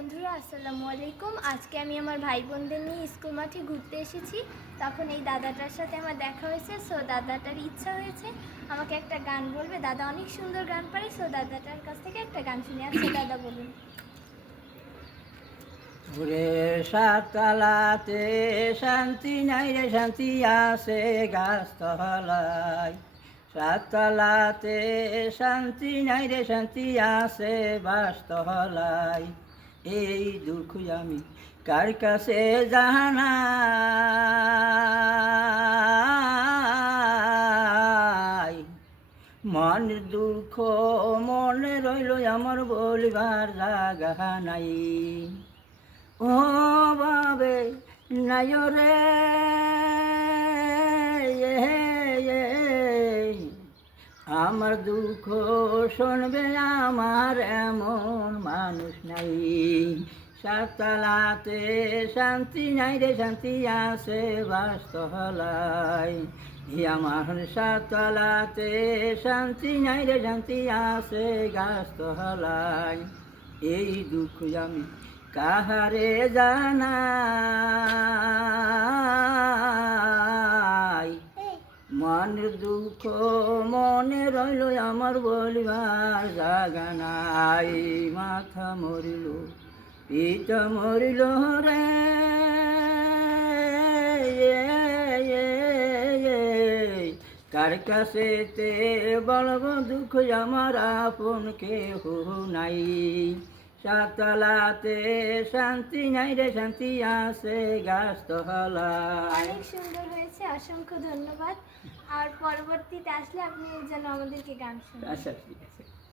বন্ধুরা, আসসালামু আলাইকুম। আজকে আমি আমার ভাই বোনদের নিয়ে স্কুল মাঠে ঘুরতে এসেছি। তখন এই দাদাটার সাথে আমার দেখা হয়েছে। সো দাদাটার ইচ্ছা হয়েছে আমাকে একটা গান বলবে। দাদা অনেক সুন্দর গান পারে। সো দাদাটার কাছ থেকে একটা গান শুনে আসছে। দাদা বলুন। ওরে সাততলাতে শান্তি নাই রে, শান্তি আছে গাছতলায়। সাততলাতে শান্তি নাই রে, শান্তি আছে বাসতলায়। এই দুঃখ আমি কার কাছে জানাই, মন দুঃখ মনে রইল আমার বলিবার জাগা নাই। ও বাবে নাই রে, আমার দুঃখ শুনবে আমার এমন মানুষ নাই। সাততলাতে শান্তি নাই রে, শান্তি আছে বাসতলায়। আমার সাততলাতে শান্তি নাই রে, শান্তি আছে গাছতলায়। এই দুঃখ আমি কাহারে জানাই, মনের দুঃখ মনে রইল আমার বলিবার জাগা নাই। মাথা মরিল, পিতা মরিল রে, কার কাছেতে বলব দুঃখ আমার আপন কেহ নাই। সাততলাতে শান্তি নাই রে, শান্তি আছে গাছতলায়। অনেক সুন্দর হয়েছে, অসংখ্য ধন্যবাদ। আর পরবর্তীতে আসলে আপনি যেন আমাদেরকে গান শোনান। আচ্ছা, ঠিক আছে।